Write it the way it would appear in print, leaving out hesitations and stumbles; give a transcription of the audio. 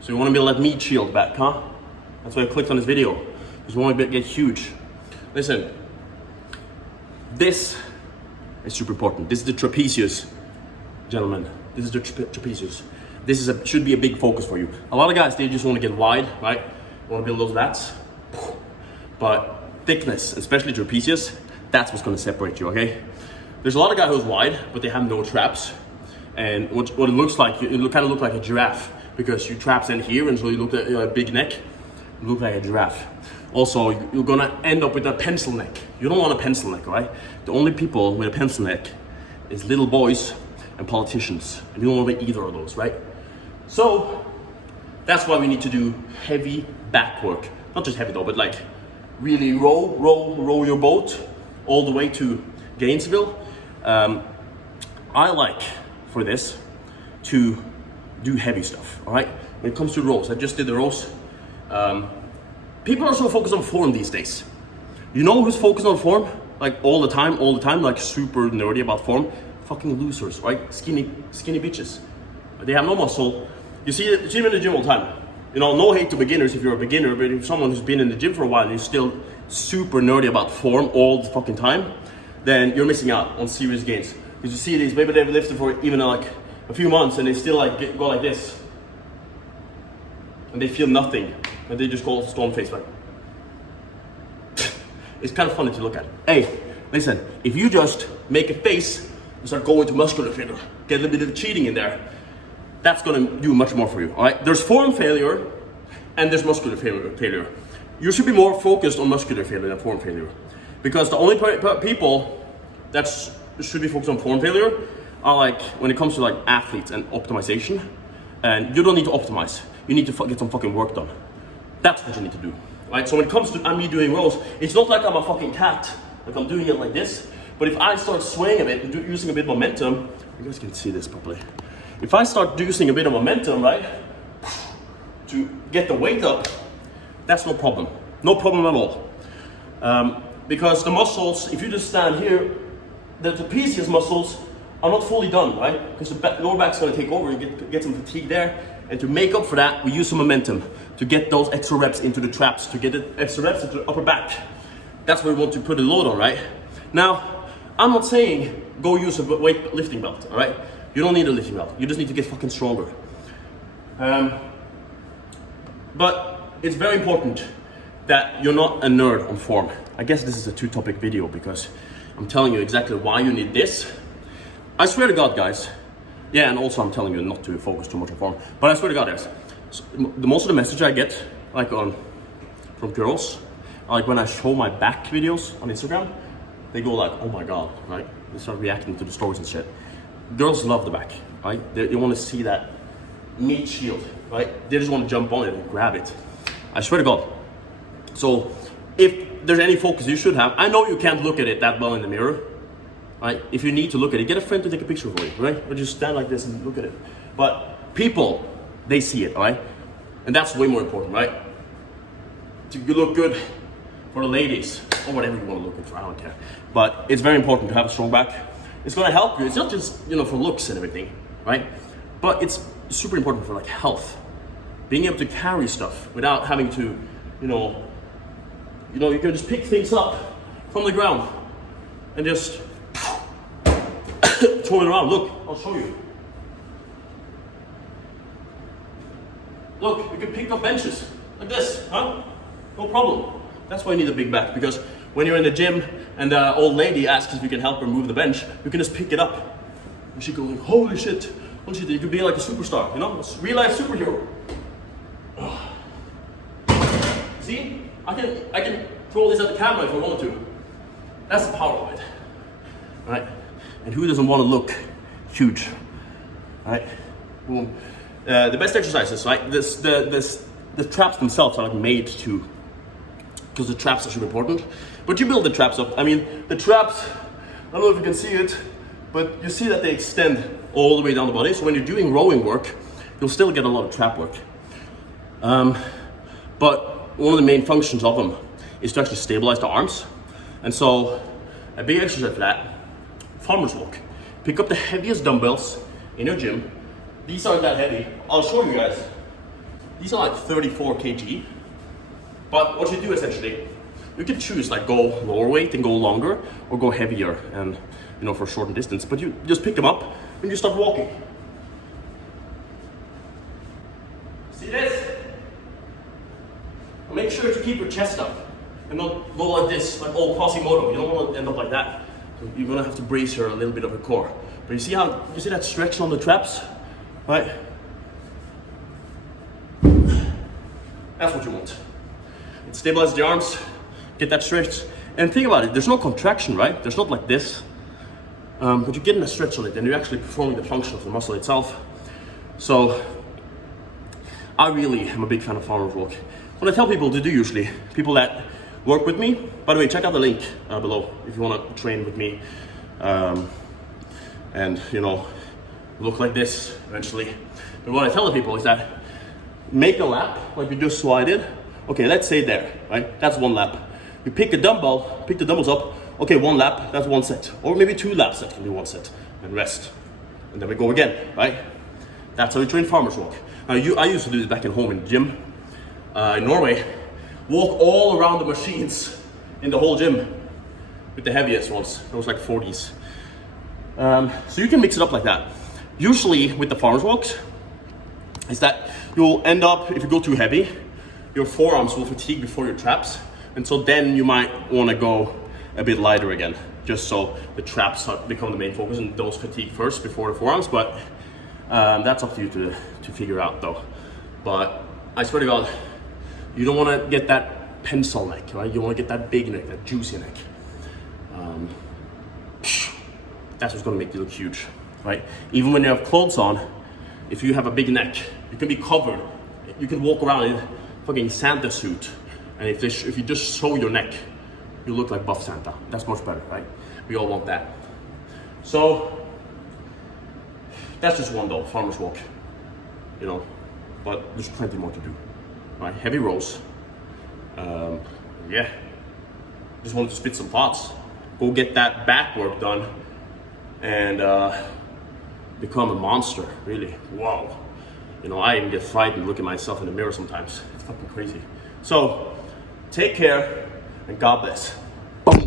So you want to build that meat shield back, huh? That's why I clicked on this video. Because you want to get huge. Listen, this is super important. This is the trapezius, gentlemen. This is the trapezius. This is should be a big focus for you. A lot of guys, they just want to get wide, right? Want to build those lats. But thickness, especially trapezius, that's what's going to separate you, okay? There's a lot of guys who's wide, but they have no traps. And what it looks like, it kind of look like a giraffe because you traps in here, and so you look at a big neck, you look like a giraffe. Also, you're gonna end up with a pencil neck. You don't want a pencil neck, right? The only people with a pencil neck is little boys and politicians, and you don't want either of those, right? So that's why we need to do heavy back work. Not just heavy though, but like really row your boat all the way to Gainesville. I like for this to do heavy stuff, all right? When it comes to rows, I just did the rows. People are so focused on form these days. You know who's focused on form? Like all the time, like super nerdy about form? Fucking losers, right? Skinny bitches. They have no muscle. You see them in the gym all the time. You know, no hate to beginners if you're a beginner, but if someone who's been in the gym for a while and you're still super nerdy about form all the fucking time, then you're missing out on serious gains. Because you see these, maybe they've lifted for even like a few months and they still like go like this. And they feel nothing. And they just go stone face like. It's kind of funny to look at. Hey, listen, if you just make a face and start going to muscular failure, get a little bit of cheating in there, that's gonna do much more for you, all right? There's form failure and there's muscular failure. You should be more focused on muscular failure than form failure. Because the only people that should be focused on form failure are like, when it comes to like athletes and optimization, and you don't need to optimize, you need to get some fucking work done. That's what you need to do, right? So when it comes to me doing rows, it's not like I'm a fucking cat, like I'm doing it like this, but if I start swaying a bit and using a bit of momentum, you guys can see this properly. If I start using a bit of momentum, right, to get the weight up, that's no problem. No problem at all. Because the muscles, if you just stand here, the trapezius muscles are not fully done, right? Because the lower back's gonna take over and get some fatigue there. And to make up for that, we use some momentum to get those extra reps into the traps, to get the extra reps into the upper back. That's where we want to put a load on, right? Now, I'm not saying go use a weight lifting belt, all right? You don't need a lifting belt. You just need to get fucking stronger. But it's very important that you're not a nerd on form. I guess this is a two-topic video because I'm telling you exactly why you need this. I swear to God, guys. Yeah, and also I'm telling you not to focus too much on form. But I swear to God, guys, so most of the message I get, like from girls, like when I show my back videos on Instagram, they go like, oh my God, right? They start reacting to the stories and shit. Girls love the back, right? They want to see that meat shield, right? They just want to jump on it and grab it. I swear to God. So if there's any focus you should have, I know you can't look at it that well in the mirror, right? If you need to look at it, get a friend to take a picture for you, right? Or just stand like this and look at it. But people, they see it, right? And that's way more important, right? To look good for the ladies, or whatever you want to look good for, I don't care. But it's very important to have a strong back. It's gonna help you. It's not just, for looks and everything, right? But it's super important for like health. Being able to carry stuff without having to, you can just pick things up from the ground and just throw it around. Look, I'll show you. Look, you can pick up benches like this, huh? No problem. That's why you need a big back, because when you're in the gym and the old lady asks if you can help her move the bench, you can just pick it up. And she goes, holy shit, you could be like a superstar, a real life superhero. See, I can throw this at the camera if I wanted to. That's the power of it, right? And who doesn't want to look huge, right? Boom. The best exercises, right? The traps themselves are like made to, because the traps are super important. But you build the traps up. I mean, the traps, I don't know if you can see it, but you see that they extend all the way down the body. So when you're doing rowing work, you'll still get a lot of trap work. But one of the main functions of them is to actually stabilize the arms. And so a big exercise for that, farmer's walk. Pick up the heaviest dumbbells in your gym. These aren't that heavy. I'll show you guys. These are like 34 kg. But what you do essentially, you can choose like go lower weight and go longer, or go heavier and for a shortened distance. But you just pick them up and you start walking. See this? And make sure to keep your chest up and not go like this, like all Quasimodo. You don't want to end up like that. So you're gonna have to brace a little bit of your core. But you see that stretch on the traps, right? That's what you want. It stabilizes the arms, get that stretch. And think about it, there's no contraction, right? There's not like this. But you're getting a stretch on it and you're actually performing the function of the muscle itself. So I really am a big fan of farmer's walk. What I tell people to do usually, people that work with me, by the way, check out the link below if you want to train with me and look like this eventually. But what I tell the people is that make a lap like you just slided. Okay, let's say there, right? That's one lap. You pick the dumbbells up. Okay, one lap, that's one set. Or maybe 2 laps, that can be one set. And rest. And then we go again, right? That's how we train farmer's walk. Now, I used to do this back at home in the gym in Norway. Walk all around the machines in the whole gym with the heaviest ones. Those like 40s. So you can mix it up like that. Usually with the farmer's walks, is that you'll end up, if you go too heavy, your forearms will fatigue before your traps. And so then you might want to go a bit lighter again, just so the traps become the main focus and those fatigue first before the forearms. But that's up to you to figure out though. But I swear to God, you don't want to get that pencil neck, right? You want to get that big neck, that juicy neck. That's what's going to make you look huge, right? Even when you have clothes on, if you have a big neck, you can be covered. You can walk around in a fucking Santa suit. And if you just show your neck, you look like buff Santa. That's much better, right? We all want that. So that's just one though, farmer's walk. But there's plenty more to do. Right? Heavy rows. Yeah. Just wanted to spit some thoughts. Go get that back work done and become a monster, really. Wow. I even get frightened looking at myself in the mirror sometimes. It's fucking crazy. So take care and God bless. Boom.